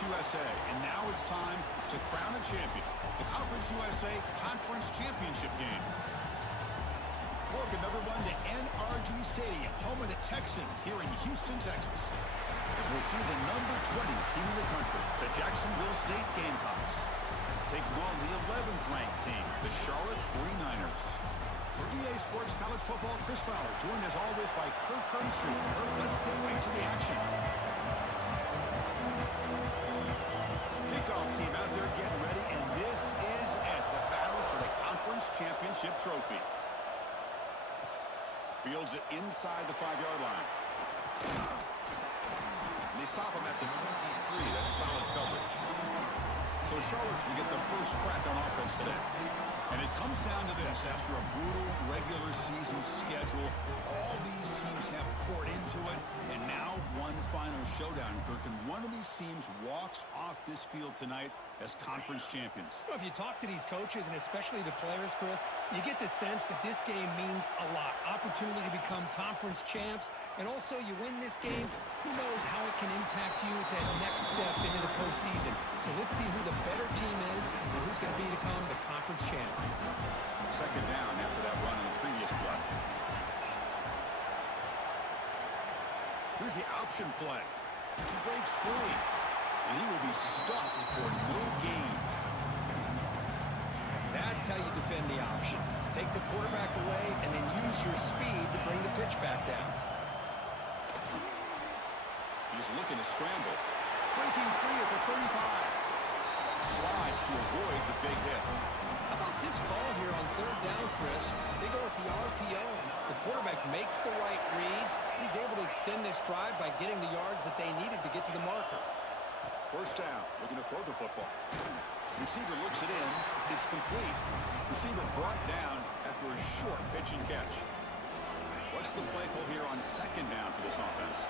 Conference USA. And now it's time to crown a champion. The Conference USA Conference Championship game. Welcome, everyone, to NRG Stadium, home of the Texans here in Houston, Texas. As we'll see the number 20 team in the country, the Jacksonville State Gamecocks, taking on the 11th ranked team, the Charlotte 49ers. For EA Sports College Football, Chris Fowler, joined as always by Kirk Hearnstreet. Kirk, let's get right to the action. Kickoff team out there getting ready, and this is it, the battle for the Conference Championship trophy. Fields it inside the 5-yard line. And they stop him at the 23. That's solid coverage. So Charlotte will get the first crack on offense today. And it comes down to this. After a brutal regular season schedule, all these teams have poured into it, and now one final showdown, Kirk. And one of these teams walks off this field tonight as conference champions. Well, if you talk to these coaches, and especially the players, Chris, you get the sense that this game means a lot. Opportunity to become conference champs, and also you win this game, who knows how it can impact you at that next step into the postseason. So let's see who the better team is and who's going to become the conference champ. Second down after that run on the previous play. Here's the option play. He breaks free, and he will be stuffed for no gain. That's how you defend the option. Take the quarterback away and then use your speed to bring the pitch back down. He's looking to scramble. Breaking free at the 35. Slides to avoid the big hit. How about this call here on third down, Chris? They go with the RPO. The quarterback makes the right read. He's able to extend this drive by getting the yards that they needed to get to the marker. First down, looking to throw the football. Receiver looks it in. It's complete. Receiver brought down after a short pitch and catch. What's the play call here on second down for this offense?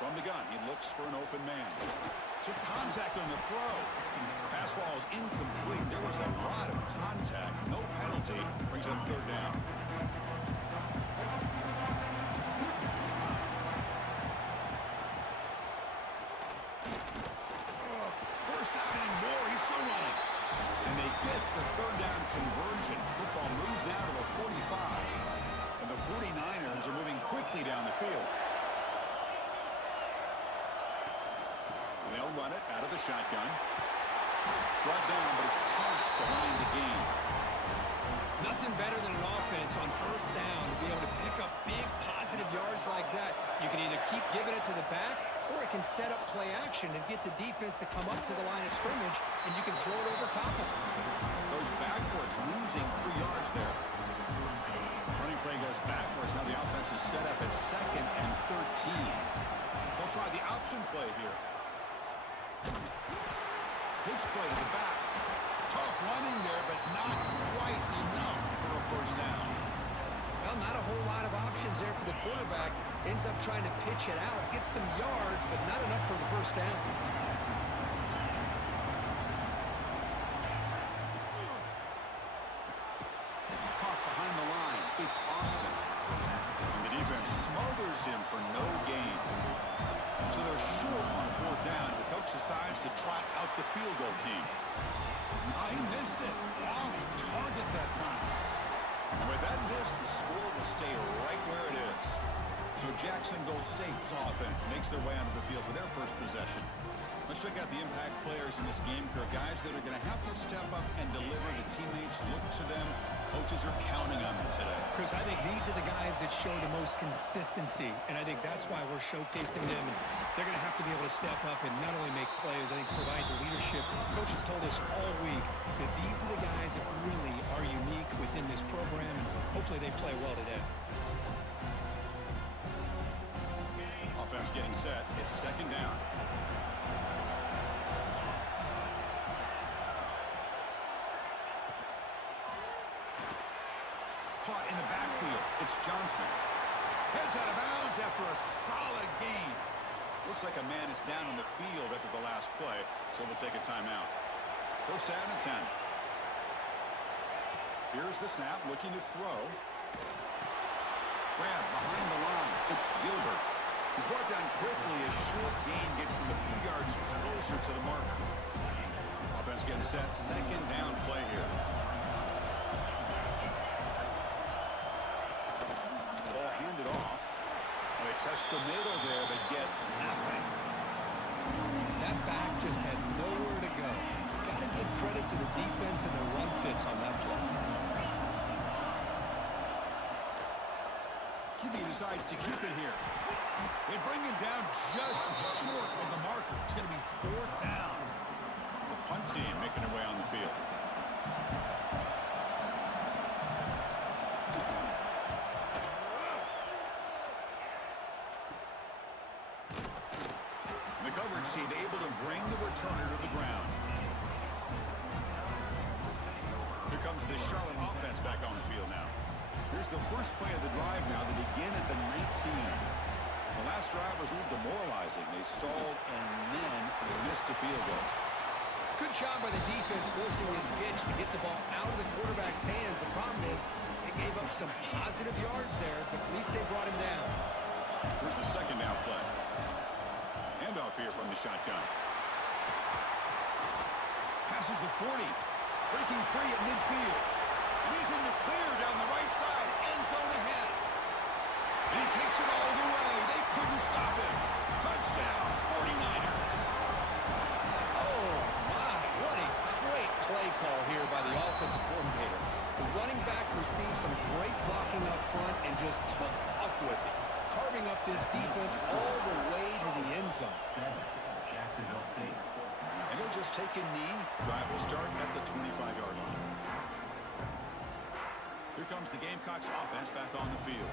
From the gun, he looks for an open man. Took contact on the throw. Pass ball is incomplete. There was a lot of contact. No penalty. Brings up third down. First out and more. He's still running. And they get the third down conversion. Football moves now to the 45. And the 49ers are moving quickly down the field. They'll run it out of the shotgun. Brought down, but it's past the line to gain. Nothing better than an offense on first down to be able to pick up big positive yards like that. You can either keep giving it to the back, or it can set up play action and get the defense to come up to the line of scrimmage, and you can throw it over top of them. Goes backwards, losing 3 yards there. Running play goes backwards. Now the offense is set up at 2nd and 13. They'll try the option play here. Pitch play to the back. Tough running there, but not quite enough for a first down. Well, not a whole lot of options there for the quarterback. Ends up trying to pitch it out. Gets some yards, but not enough for the first down. Caught behind the line. It's Austin. And the defense smothers him for no gain. So they're short on 4th down. The coach decides to trot out the field goal team. He missed it. Off target that time. And with that miss, the score will stay right where it is. So Jacksonville State's offense makes their way onto the field for their first possession. Let's check out the impact players in this game, Kirk. Guys that are going to have to step up and deliver. The teammates look to them. Coaches are counting on them today. Chris, I think these are the guys that show the most consistency, and I think that's why we're showcasing them. And they're going to have to be able to step up and not only make plays, I think provide the leadership. Coaches told us all week that these are the guys that really are unique within this program, and hopefully they play well today. Offense getting set. It's second down. Caught in the backfield. It's Johnson. Heads out of bounds after a solid gain. Looks like a man is down on the field after the last play, so we'll take a timeout. First down and 10. Here's the snap, looking to throw. Grab behind the line. It's Gilbert. He's brought down quickly. A short gain gets them a few yards closer to the marker. Offense getting set. Second down play here. Ball handed off. They test the middle there, but get nothing. That back just had nowhere to go. Got to give credit to the defense and their run fits on that play. QB decides to keep it here. They bring him down just short of the marker. It's going to be fourth down. The punt team making their way on the field. The coverage team able to bring the returner to the ground. Here comes the Charlotte offense back on the field now. Here's the first play of the drive now. They begin at the 19. The last drive was a little demoralizing. They stalled and then missed a field goal. Good job by the defense forcing this pitch to get the ball out of the quarterback's hands. The problem is they gave up some positive yards there, but at least they brought him down. Here's the second down play. Handoff here from the shotgun. Passes the 40. Breaking free at midfield. And he's in the clear down the right side. End zone ahead. And he takes it all the way. They couldn't stop him. Touchdown, 49ers. Oh, my. What a great play call here by the offensive coordinator. The running back received some great blocking up front and just took off with it, carving up this defense all the way to the end zone. And he'll just take a knee. Drive will start at the 25-yard line. Here comes the Gamecocks offense back on the field.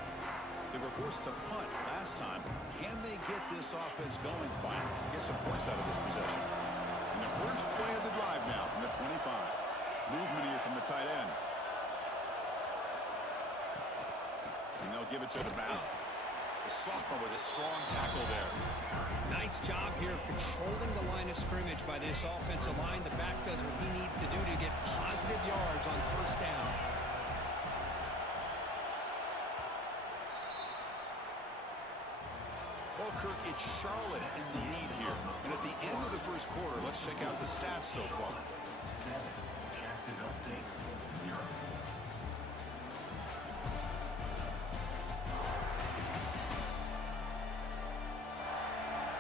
They were forced to punt last time. Can they get this offense going finally? Get some points out of this possession. And the first play of the drive now from the 25. Movement here from the tight end. And they'll give it to the bound. The sophomore with a strong tackle there. Nice job here of controlling the line of scrimmage by this offensive line. The back does what he needs to do to get positive yards on first down. Well, Kirk, it's Charlotte in the lead here. And at the end of the first quarter, let's check out the stats so far.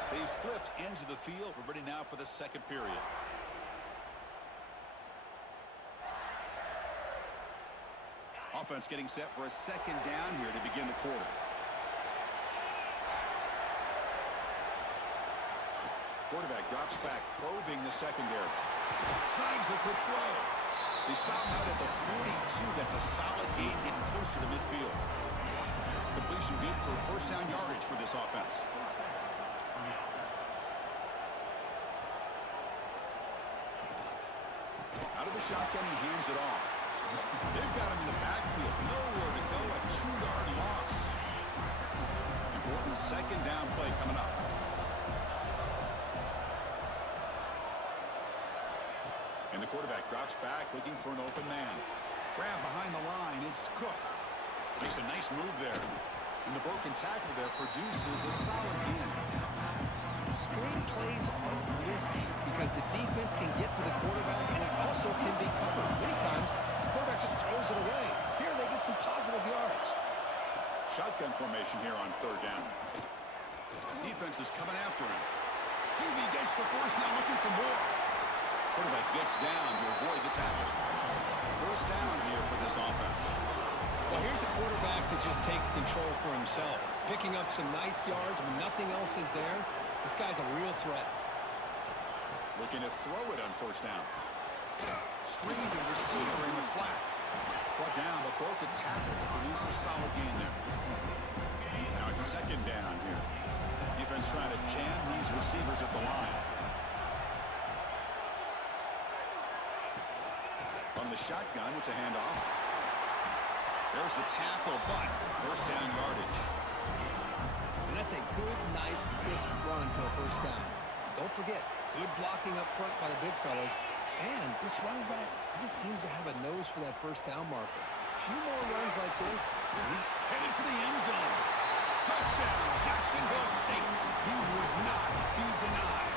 They flipped ends of the field. We're ready now for the second period. Offense getting set for a second down here to begin the quarter. Quarterback drops back, probing the secondary. Snags a quick throw. They stop out at the 42. That's a solid gain, getting closer to midfield. Completion good for first down yardage for this offense. Out of the shotgun, he hands it off. They've got him in the backfield. Nowhere to go. A 2-yard loss. Important second down play coming up. And the quarterback drops back, looking for an open man. Grab behind the line. It's Cook. Makes a nice move there. And the broken tackle there produces a solid gain. Screen plays are risky because the defense can get to the quarterback and it also can be covered. Many times, the quarterback just throws it away. Here they get some positive yards. Shotgun formation here on third down. Defense is coming after him. QB gets the first, now looking for more. Quarterback gets down to avoid the tackle. First down here for this offense. Well, here's a quarterback that just takes control for himself, picking up some nice yards when nothing else is there. This guy's a real threat. Looking to throw it on first down. Screen to the receiver in the flat. Brought down, but broken tackle to produce a solid gain there. Now it's second down here. Defense trying to jam these receivers at the line. From the shotgun, it's a handoff. There's the tackle, but first down yardage. And that's a good, nice, crisp run for a first down. Don't forget, good blocking up front by the big fellas. And this running back just seems to have a nose for that first down marker. A few more runs like this, He's headed for the end zone. Touchdown, Jacksonville State. He would not be denied.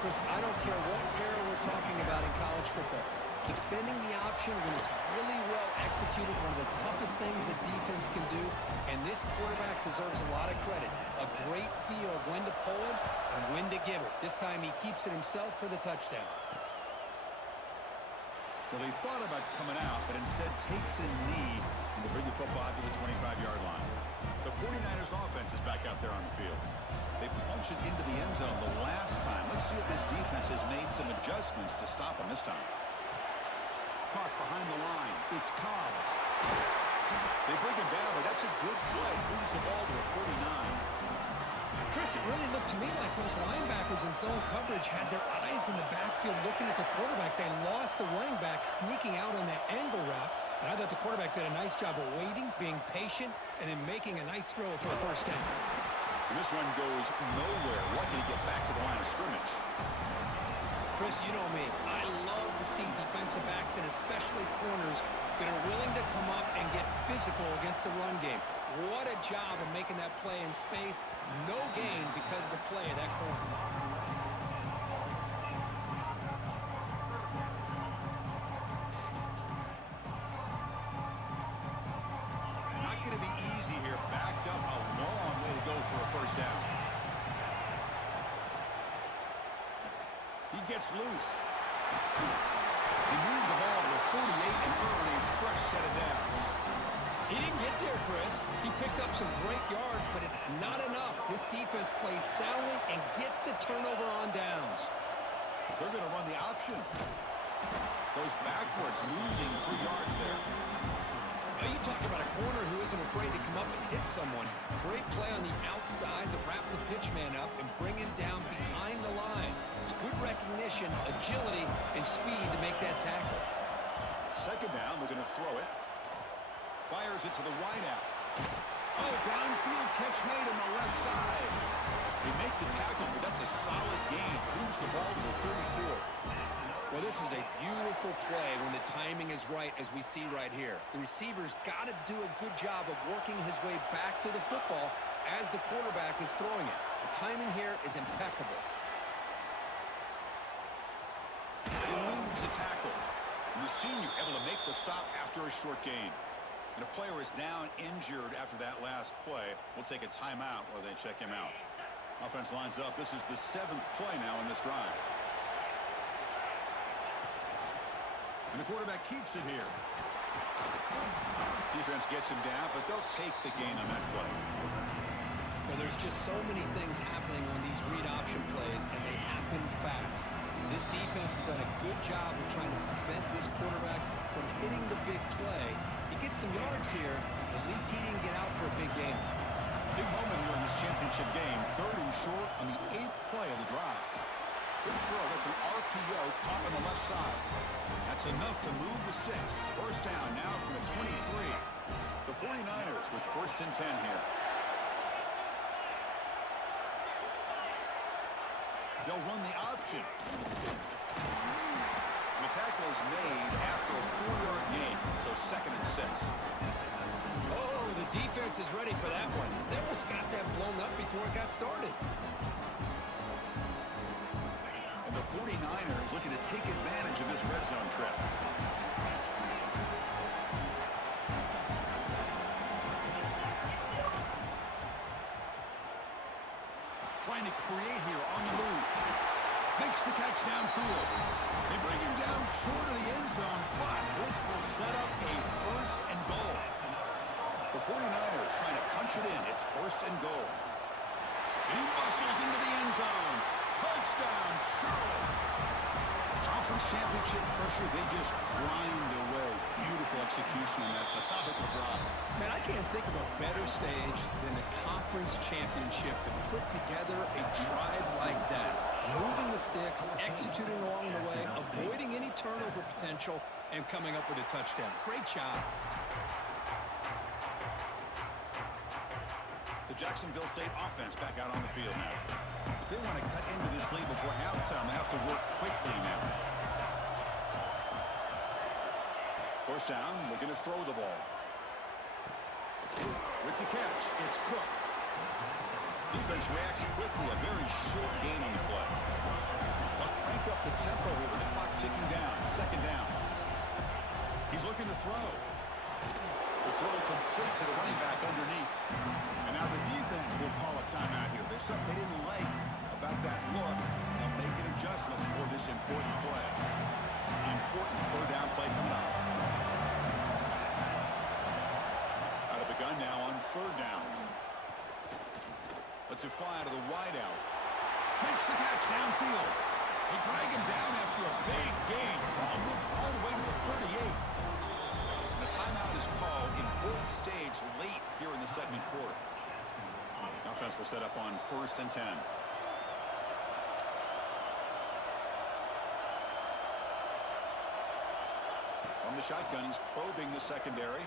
Chris, I don't care what era we're talking about in college football. Defending the option when it's really well executed, one of the toughest things that defense can do, and this quarterback deserves a lot of credit. A great feel of when to pull it and when to give it. This time he keeps it himself for the touchdown. Well, he thought about coming out, but instead takes a knee and will bring the football to the 25-yard line. The 49ers offense is back out there on the field. They punched it into the end zone the last time. Let's see if this defense has made some adjustments to stop him this time. Caught behind the line. It's Cobb. They bring him down, but that's a good play. Moves the ball to the 49. Chris, it really looked to me like those linebackers in zone coverage had their eyes in the backfield looking at the quarterback. They lost the running back sneaking out on that angle route. And I thought the quarterback did a nice job of waiting, being patient, and then making a nice throw for a first down. And this one goes nowhere. Lucky to get back to the line of scrimmage. Chris, you know me. I love to see defensive backs and especially corners that are willing to come up and get physical against the run game. What a job of making that play in space. No gain because of the play of that corner. Not going to be easy here. Backed up a long way to go for a first down. He gets loose. He moved the ball to the 48 and earned a fresh set of downs. He didn't get there, Chris. He picked up some great yards, but it's not enough. This defense plays soundly and gets the turnover on downs. They're going to run the option. Goes backwards, losing 3 yards there. Now you talk about a corner who isn't afraid to come up and hit someone. Great play on the outside to wrap the pitch man up and bring him down behind the line. It's good recognition, agility, and speed to make that tackle. Second down, we're going to throw it. Fires it to the wideout. Oh, downfield catch made on the left side. They make the tackle, but that's a solid gain. Moves the ball to the 34. Well, this is a beautiful play when the timing is right, as we see right here. The receiver's got to do a good job of working his way back to the football as the quarterback is throwing it. The timing here is impeccable. Eludes a tackle. And the senior able to make the stop after a short gain. And a player is down injured after that last play. We'll take a timeout while they check him out. Offense lines up. This is the 7th play now in this drive. And the quarterback keeps it here. Defense gets him down, but they'll take the gain on that play. Well, there's just so many things happening on these read option plays, and they happen fast. This defense has done a good job of trying to prevent this quarterback from hitting the big play. He gets some yards here, but at least he didn't get out for a big gain. Big moment here in this championship game. 3rd and short on the 8th play of the drive. Good throw. That's an RPO caught on the left side. That's enough to move the sticks. First down now from the 23. The 49ers with 1st and 10 here. They'll run the option. And the tackle is made after a 4-yard gain, so 2nd and 6. Oh, the defense is ready for that one. They almost got that blown up before it got started. And the 49ers looking to take advantage of this red zone trip. Trying to create here on the move. Makes the catch downfield. They bring him down short of the end zone, but this will set up a 1st and goal. The 49ers trying to punch it in. It's 1st and goal. He muscles into the end zone. Touchdown, Charlotte. Conference championship pressure, they just grind away. Beautiful execution on that methodical drive. Man, I can't think of a better stage than the conference championship to put together a drive like that. Moving the sticks, executing along the way, avoiding any turnover potential, and coming up with a touchdown. Great job. The Jacksonville State offense back out on the field now. If they want to cut into this lead before halftime, they have to work quickly now. First down, looking to throw the ball. With the catch, it's Cook. Defense reacts quickly, a very short gain on the play. But crank up the tempo here with the clock ticking down. Second down. He's looking to throw. The throw complete to the running back underneath. And now the defense will call a timeout here. There's something they didn't like about that look. They'll make an adjustment for this important play. Important third down play coming up. Out of the gun now on third down. Lets it fly out of the wideout. Makes the catch downfield. They drag him down after a big gain. Ball moved all the way to the 38. And a timeout is called. Important stage late here in the second quarter. Offense will set up on 1st and 10. From the shotgun, he's probing the secondary.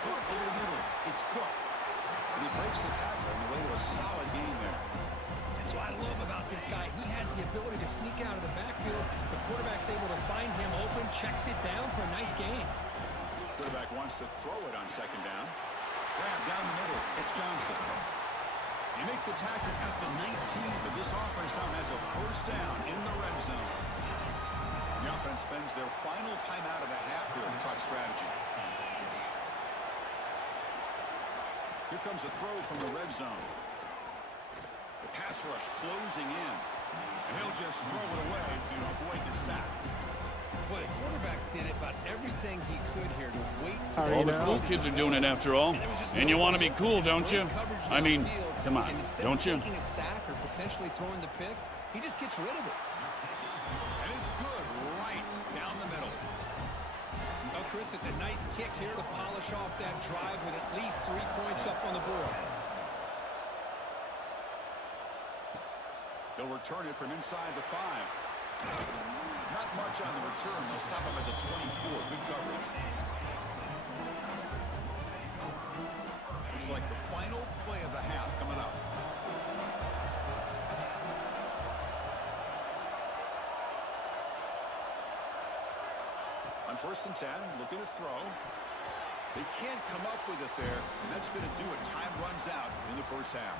Cook over the middle. It's Cook. And he breaks the tackle on the way to a solid gain there. That's what I love about this guy. He has the ability to sneak out of the backfield. The quarterback's able to find him open, checks it down for a nice gain. Quarterback wants to throw it on second down. Grab down the middle. It's Johnson. You make the tackle at the 19, but this offense now has a first down in the red zone. The offense spends their final timeout of the half here to talk strategy. Here comes a throw from the red zone. The pass rush closing in. And he'll just throw it away to avoid the sack. Boy, the quarterback did about everything he could here to wait for All the cool kids are doing it after all. And you want to be cool, don't you? I mean, come on, don't you? Taking a sack or potentially throwing the pick, he just gets rid of it. And it's good right down the middle. Oh, Chris, it's a nice kick here to polish off that drive with at least 3 points up on the board. They'll return it from inside the 5. Not much on the return. They'll stop him at the 24. Good coverage. Looks like the final play of the half coming up. On 1st and 10, looking to throw. They can't come up with it there, and that's going to do it. Time runs out in the first half.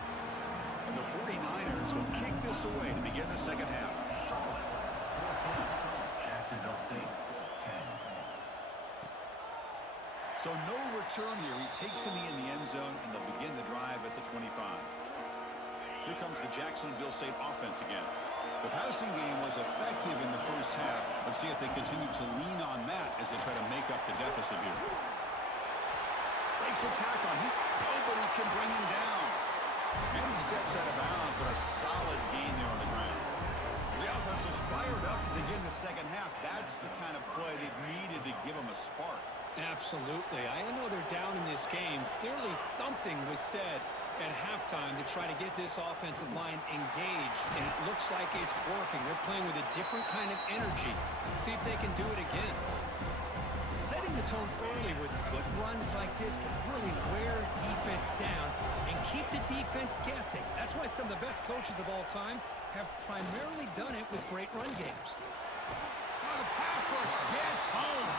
And the 49ers will kick this away to begin the second half. So no return here. He takes him in the end zone, and they'll begin the drive at the 25. Here comes the Jacksonville State offense again. The passing game was effective in the first half. Let's see if they continue to lean on that as they try to make up the deficit here. Breaks a tackle. Nobody can bring him down. And he steps out of bounds, but a solid gain there on the ground. The offense was fired up to begin the second half. That's the kind of play they've needed to give them a spark. Absolutely. I know they're down in this game. Clearly something was said at halftime to try to get this offensive line engaged, and it looks like it's working. They're playing with a different kind of energy. Let's see if they can do it again. Setting the tone early with good runs like this can really wear defense down and keep the defense guessing. That's why some of the best coaches of all time have primarily done it with great run games. Oh, the pass rush gets home.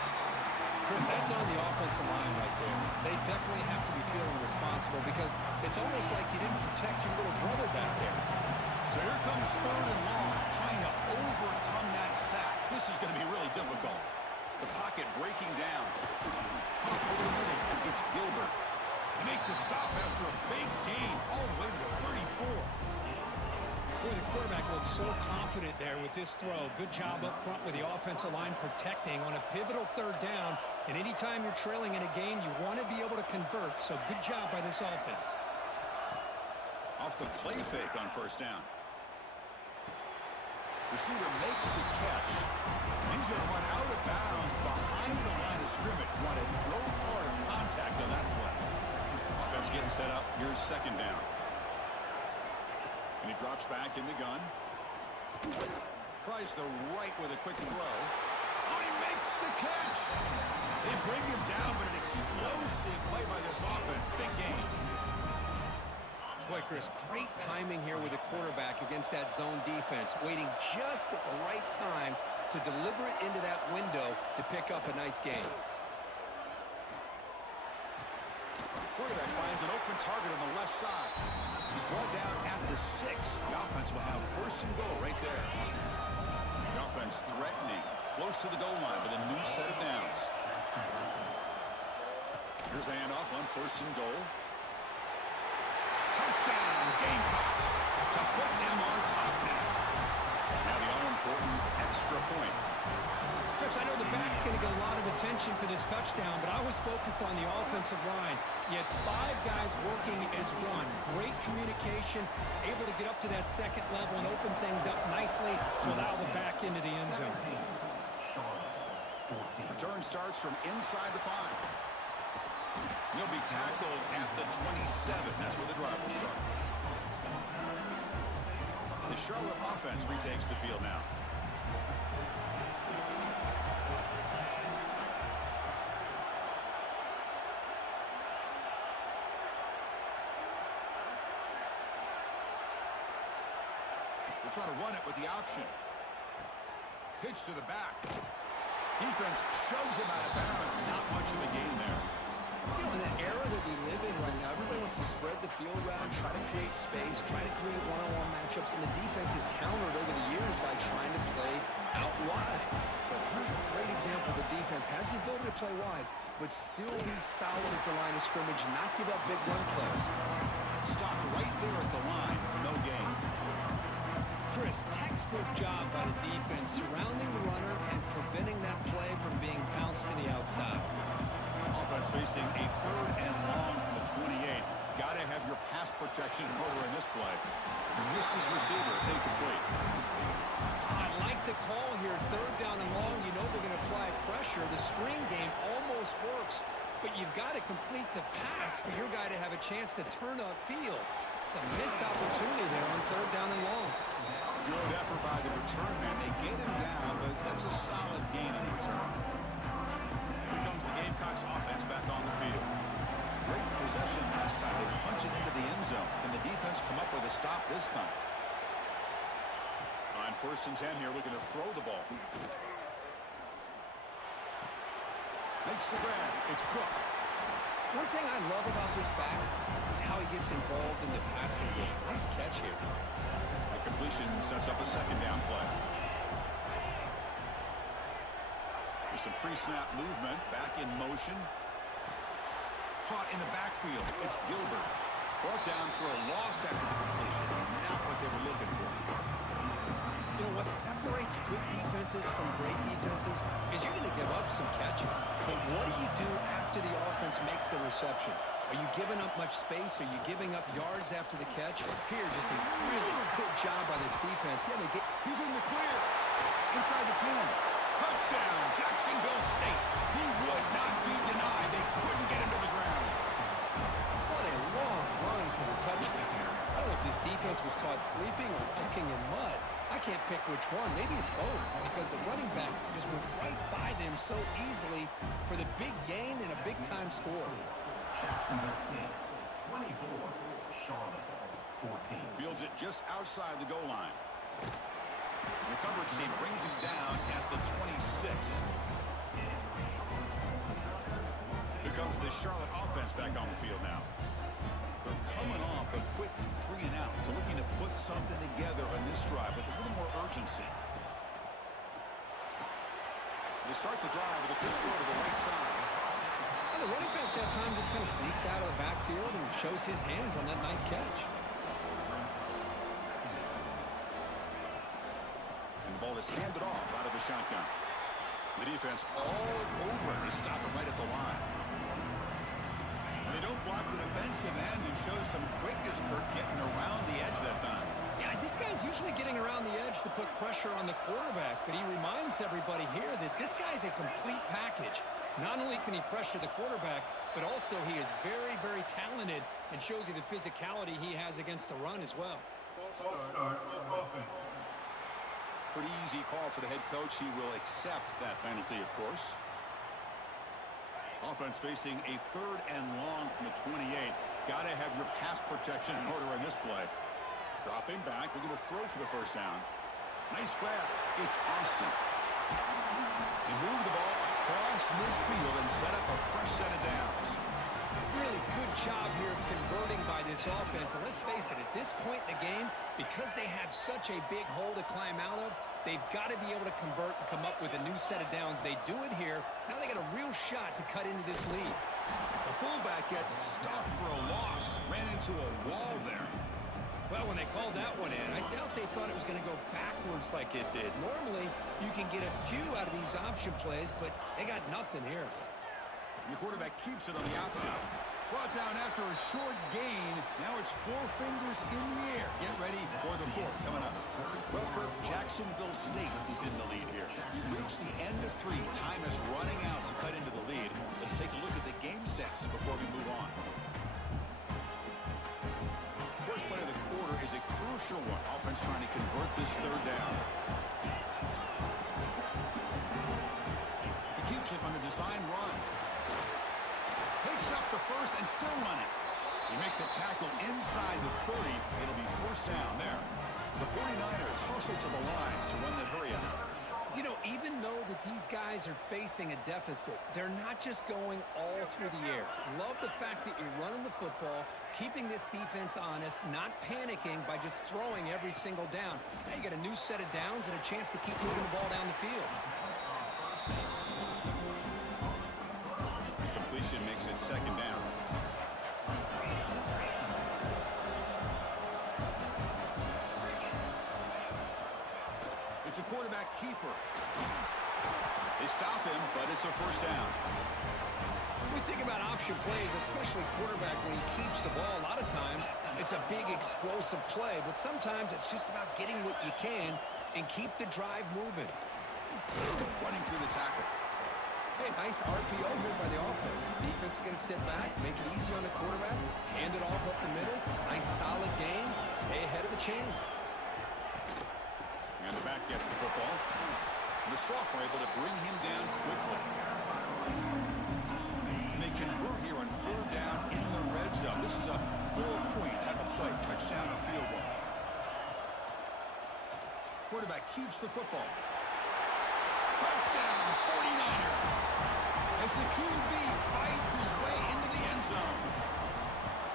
Chris, that's on the offensive line right there. They definitely have to be feeling responsible because it's almost like you didn't protect your little brother back there. So here comes 3rd and long, trying to overcome that sack. This is going to be really difficult. The pocket breaking down. Pop over the middle. It's Gilbert. They make the stop after a big gain all the way to the 34. Boy, the quarterback looks so confident there with this throw. Good job up front with the offensive line protecting on a pivotal 3rd down. And anytime you're trailing in a game, you want to be able to convert. So good job by this offense. Off the play fake on 1st down. Receiver makes the catch. And he's going to run out of bounds behind the line of scrimmage. Wanted no part of contact on that play. Offense getting set up. Here's 2nd down. And he drops back in the gun. Tries the right with a quick throw. Oh, he makes the catch. They bring him down, but an explosive play by this offense. Big game. Boy, Chris, great timing here with the quarterback against that zone defense, waiting just at the right time to deliver it into that window to pick up a nice gain. quarterback finds an open target on the left side. He's brought down at the 6. The offense will have first and goal right there. The offense threatening, close to the goal line with a new set of downs. Here's the handoff on first and goal. Touchdown, Gamecocks, to put them on top now. Now the all-important extra point. Chris, I know the back's going to get a lot of attention for this touchdown, but I was focused on the offensive line. You had 5 guys working as one. Great communication, able to get up to that second level and open things up nicely to allow the back into the end zone. Return starts from inside the 5. He'll be tackled at the 27. That's where the drive will start. The Charlotte offense retakes the field now. We're trying to run it with the option. Pitch to the back. Defense shoves him out of bounds. Not much of a gain there. You know, in that era that we live in right now, everybody wants to spread the field around, try to create space, try to create one-on-one matchups, and the defense has countered over the years by trying to play out wide. But here's a great example. The defense has the ability to play wide, but still be solid at the line of scrimmage, not give up big run plays. Stop right there at the line. No gain. Chris, textbook job by the defense, surrounding the runner and preventing that play from being bounced to the outside. Offense facing a 3rd and long from the 28. Got to have your pass protection in order in this play. Missed his receiver. It's incomplete. I like the call here. 3rd down and long. You know they're going to apply pressure. The screen game almost works, but you've got to complete the pass for your guy to have a chance to turn upfield. It's a missed opportunity there on 3rd down and long. Good effort by the return man. They get him down, but that's a solid gain in return. Here comes the Gamecocks offense back on the field. Great possession last time. They punch it into the end zone. Can the defense come up with a stop this time? On 1st and 10 here, looking to throw the ball. Makes the grab. It's Cook. One thing I love about this back is how he gets involved in the passing game. Nice catch here. The completion sets up a 2nd down play. There's some pre-snap movement. Back in motion. Caught in the backfield. It's Gilbert. Brought down for a loss after the completion. Not what they were looking for. You know, what separates good defenses from great defenses is you're going to give up some catches. But what do you do after the offense makes the reception? Are you giving up much space? Are you giving up yards after the catch? Here, just a really good job by this defense. Yeah, He's in the clear. Inside the 10. Touchdown, Jacksonville State. He would not be denied. They couldn't get him to the ground. What a long run for the touchdown. I don't know if this defense was caught sleeping or walking in mud. I can't pick which one. Maybe it's both, because the running back just went right by them so easily for the big gain and a big-time score. Jacksonville State, 24, Charlotte, 14. Fields it just outside the goal line. The coverage team brings him down at the 26. Here comes the Charlotte offense back on the field now. They're coming off a quick 3 and out, so looking to put something together on this drive with a little more urgency. They start the drive with a quick throw to the right side. The running back that time just kind of sneaks out of the backfield and shows his hands on that nice catch. And the ball is handed off out of the shotgun. The defense all over it. They stop it right at the line. And they don't block the defensive end, who shows some quickness, Kirk, getting around the edge that time. Yeah, this guy's usually getting around the edge to put pressure on the quarterback, but he reminds everybody here that this guy's a complete package. Not only can he pressure the quarterback, but also he is very, very talented and shows you the physicality he has against the run as well. Pretty easy call for the head coach. He will accept that penalty, of course. Offense facing a 3rd and long from the 28. Got to have your pass protection in order in this play. Dropping back, looking to throw for the 1st down. Nice grab. It's Austin. They move the ball across midfield and set up a fresh set of downs. Really good job converting by this offense. And let's face it, at this point in the game, because they have such a big hole to climb out of, they've got to be able to convert and come up with a new set of downs. They do it here. Now they got a real shot to cut into this lead. The fullback gets stopped for a loss. Ran into a wall there. Well, when they called that one in, I doubt they thought it was going to go backwards like it did. Normally, you can get a few out of these option plays, but they got nothing here. And the quarterback keeps it on the option. Brought down after a short gain. Now it's 4 fingers in the air. Get ready for the 4th coming up. Well, Kirk, Jacksonville State is in the lead here. You've reached the end of 3. Time is running out to cut into the lead. Let's take a look at the game sets before we move on. First play of the quarter is a crucial one. Offense trying to convert this 3rd down. He keeps it on the design run. Takes up the first and still running. You make the tackle inside the 30. It'll be 1st down there. The 49ers hustle to the line to run that hurry up. You know, even though that these guys are facing a deficit, they're not just going all through the air. Love the fact that you're running the football, keeping this defense honest, not panicking by just throwing every single down. Now you got a new set of downs and a chance to keep moving the ball down the field. Completion makes it 2nd down. It's a quarterback keeper. They stop him, but it's a 1st down. We think about option plays, especially quarterback when he keeps the ball. A lot of times, it's a big explosive play, but sometimes it's just about getting what you can and keep the drive moving. Running through the tackle. Hey, nice RPO here by the offense. Defense is going to sit back, make it easy on the quarterback, hand it off up the middle. Nice solid game. Stay ahead of the chains. And the back gets the football. And the sophomore able to bring him down quickly. And they convert here on 3rd down in the red zone. This is a 4-point type of play. Touchdown or field goal. Quarterback keeps the football. Touchdown, 49ers. As the QB fights his way into the end zone.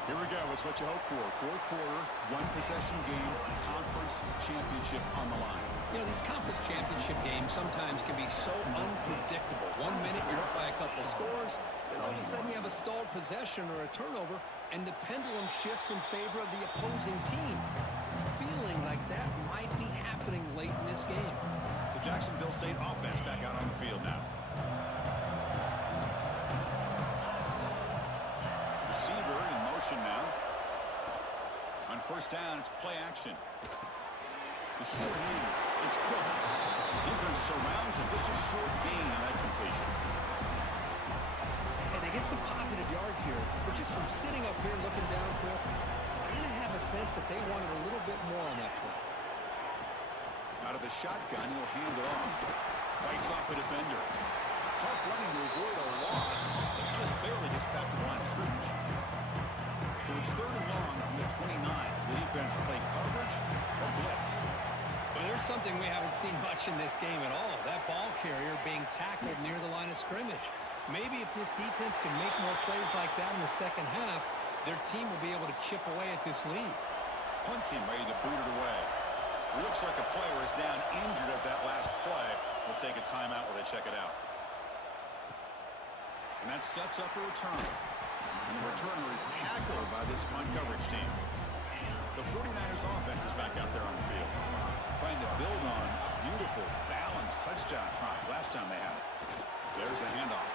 Here we go. It's what you hope for. 4th quarter, 1-possession game, conference championship on the line. You know, these conference championship games sometimes can be so unpredictable. 1 minute you're up by a couple scores, and all of a sudden you have a stalled possession or a turnover, and the pendulum shifts in favor of the opposing team. It's feeling like that might be happening late in this game. The Jacksonville State offense back out on the field now. Receiver in motion now. On 1st down, it's play action. The short hands. It's Cook. Defense surrounds him. Just a short gain on that completion. And they get some positive yards here, but just from sitting up here looking down, Chris, I kind of have a sense that they wanted a little bit more on that play. Out of the shotgun, he'll hand it off. Fights off a defender. Tough running to avoid a loss. Just barely gets back to the line of scrimmage. So it's 3rd and long from the 29. The defense play coverage or blitz. Well, there's something we haven't seen much in this game at all. That ball carrier being tackled near the line of scrimmage. Maybe if this defense can make more plays like that in the 2nd half, their team will be able to chip away at this lead. Punting ready to boot it away. Looks like a player is down injured at that last play. We'll take a timeout while they check it out. And that sets up a return. And the returner is tackled by this one coverage team. The 49ers offense is back out there on the field. Trying to build on beautiful, balanced touchdown drive last time they had it. There's the handoff.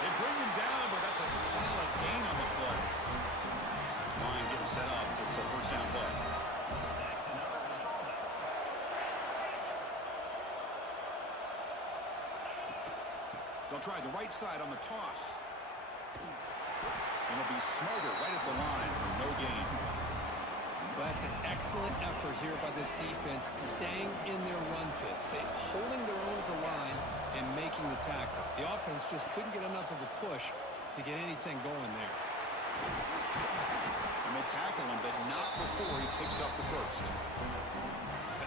They bring him down, but that's a solid gain on the play. This line getting set up. It's a 1st down play. They'll try the right side on the toss. And it'll be smothered right at the line for no gain. Well, that's an excellent effort here by this defense, staying in their run fits. They're holding their own at the line and making the tackle. The offense just couldn't get enough of a push to get anything going there. And they tackle him, but not before he picks up the first.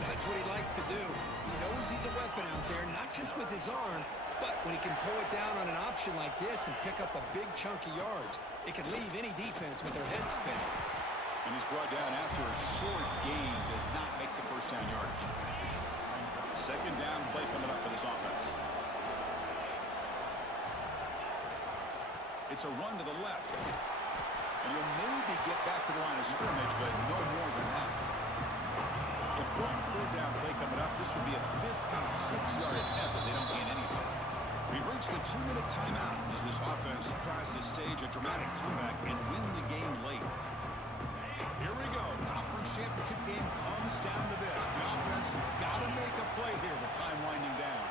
That's what he likes to do. He knows he's a weapon out there, not just with his arm, but when he can pull it down on an option like this and pick up a big chunk of yards, it can leave any defense with their head spinning. And he's brought down after a short gain, does not make the first down yardage. Second down play coming up for this offense. It's a run to the left. And he'll maybe get back to the line of scrimmage, but no more than that. Important third down play coming up. This would be a 56-yard attempt if they don't gain anything. We've reached the 2-minute timeout as this offense tries to stage a dramatic comeback and win the game late. Here we go. Conference championship game comes down to this. The offense got to make a play here with time winding down.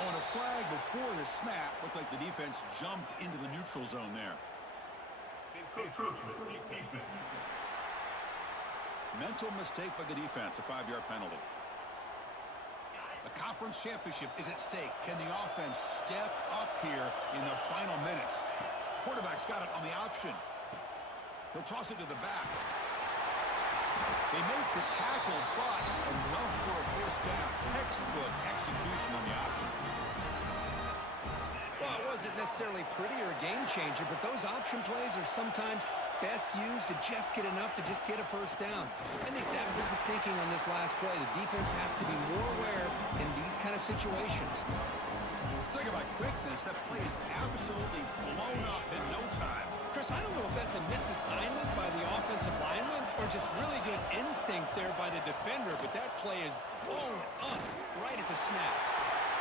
Oh, and a flag before the snap. Looked like the defense jumped into the neutral zone there. Mental mistake by the defense, a 5-yard penalty. The conference championship is at stake. Can the offense step up here in the final minutes? Quarterback's got it on the option. He'll toss it to the back. They make the tackle, but enough for a first down. Textbook execution on the option. Well, it wasn't necessarily pretty or a game changer, but those option plays are sometimes best used to just get enough to just get a first down. I think that was the thinking on this last play. The defense has to be more aware in these kind of situations. Talk about quickness. That play is absolutely blown up in no time. Chris, I don't know if that's a misassignment by the offensive lineman or just really good instincts there by the defender, but that play is blown up right at the snap.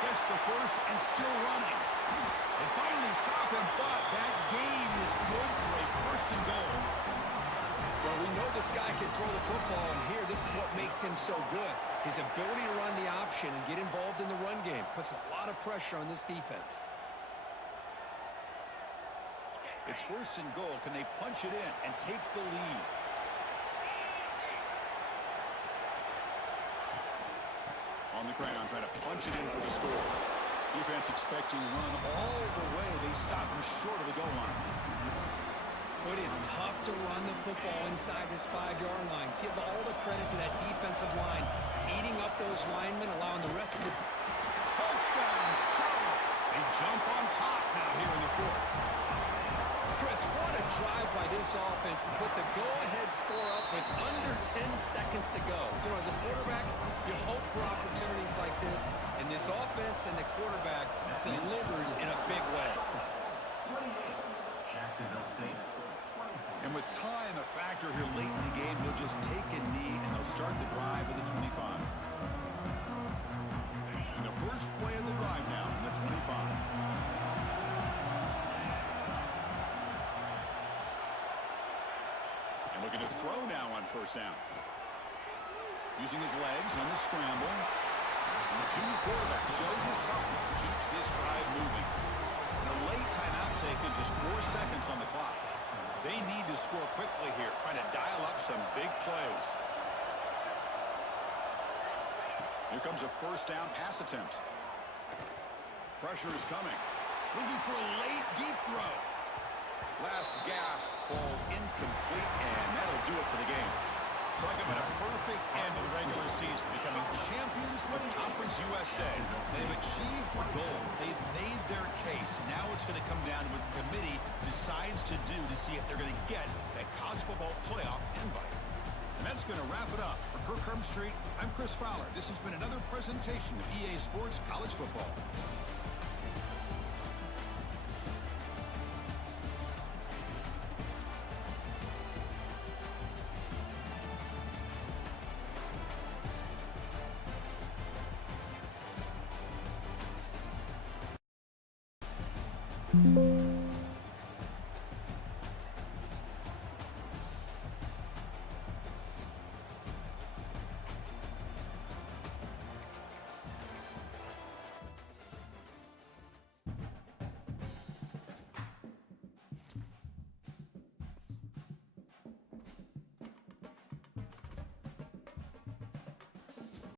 Gets the first and still running. They finally stop him, but that gain is good for a first and goal. Well, we know this guy can throw the football, and here, this is what makes him so good. His ability to run the option and get involved in the run game puts a lot of pressure on this defense. It's first and goal. Can they punch it in and take the lead? On the ground, trying to punch it in for the score. Defense expecting to run all the way. They stop him short of the goal line. It is tough to run the football inside this 5-yard line. Give all the credit to that defensive line, eating up those linemen, allowing the rest of the... Touchdown, Charlotte. They jump on top now here in the fourth. Chris, what a drive by this offense to put the go-ahead score up with under 10 seconds to go. You know, as a quarterback, you hope for opportunities like this, and this offense and the quarterback delivers in a big way. And with time a factor here late in the game, he'll just take a knee and he'll start the drive at the 25. And the first play of the drive now from the 25. Looking to throw now on first down. Using his legs on the scramble. And the junior quarterback shows his toughness, keeps this drive moving. And a late timeout taken, just 4 seconds on the clock. They need to score quickly here, trying to dial up some big plays. Here comes a first down pass attempt. Pressure is coming. Looking for a late deep throw. Last gasp falls incomplete, and that'll do it for the game. Talk about a perfect end to the regular season, becoming champions of Conference USA. They've achieved the goal. They've made their case. Now it's going to come down to what the committee decides to do to see if they're going to get that college football playoff invite. And that's going to wrap it up. For Kirk Herbstreit, I'm Chris Fowler. This has been another presentation of EA Sports College Football. Thank you.